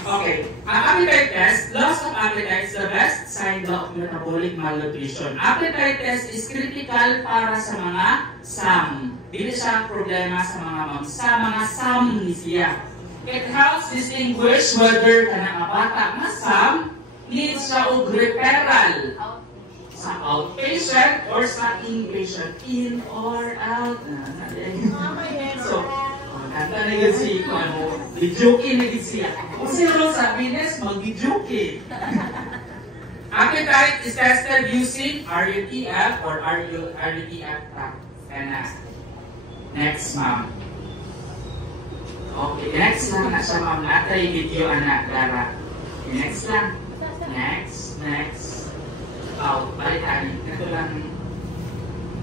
Okay, ang appetite test, loss of appetite is the best sign of metabolic malnutrition. Appetite test is critical para sa mga SAM. Dili siya problema sa mga ma'am. Sa mga SAM ni siya. It helps distinguish whether kanang bata nga SAM needs siya og referral sa outpatient or sa inpatient. In or out. So, kanta na yun si Bijuki na yun siya. Kung sino sa Venus, mag-Bijuki. Appetite is tested using RUTF or RUTF test. Next, ma'am. Okay, next lang na siya, ma'am. Natay video, anak, Lara. Next lang. Next. Oh, balikan. Ito lang.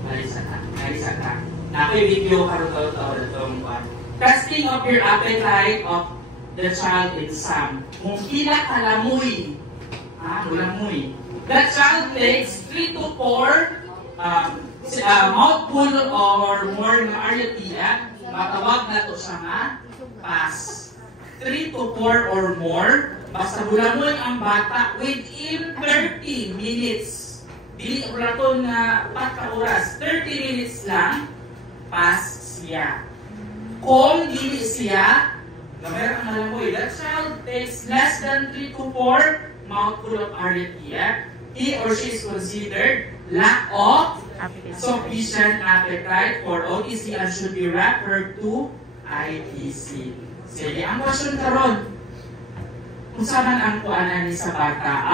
Balisata. Natay video, karutaw-taw na itong testing of your appetite of the child in SAM. Kung pila kalamoy, lamoy. The child takes 3 to 4 mouthful or more ng RUTF. Matawag na ito siya nga PAS. 3 to 4 or more. Basta bulamoy ang bata within 30 minutes. Dili wala ito na 4 oras. 30 minutes lang, PAS siya. Kung dili siya, gamay ang malamoy, that child takes less than 3 to 4 mouthful of RUTF, he or she is considered lack of sufficient appetite for OTC and should be referred to ITC. Sige, ang question karon, kung saan ang kuanan ni sa bata,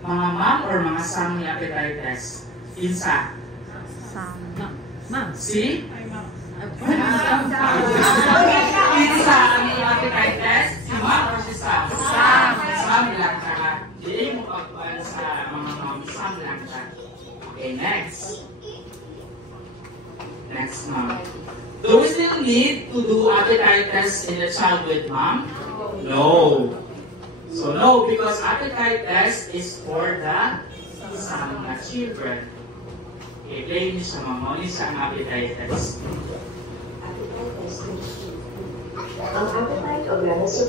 mga ma'am or mga SAM ni appetite test? Insa? Ma'am. Si? Insa ang appetite test? Si ma'am or si Sam? Sam lang ka. Hindi mo pagkuhan sa mga ma'am. Sam lang ka. Okay, next. Next, ma'am. Do we still need to do appetite test in a child with ma'am? No. So no, because appetite test is for the SAM children. Okay, play niyo sa ma'am. Ano siya ang appetite test? Ang appetite o gana sa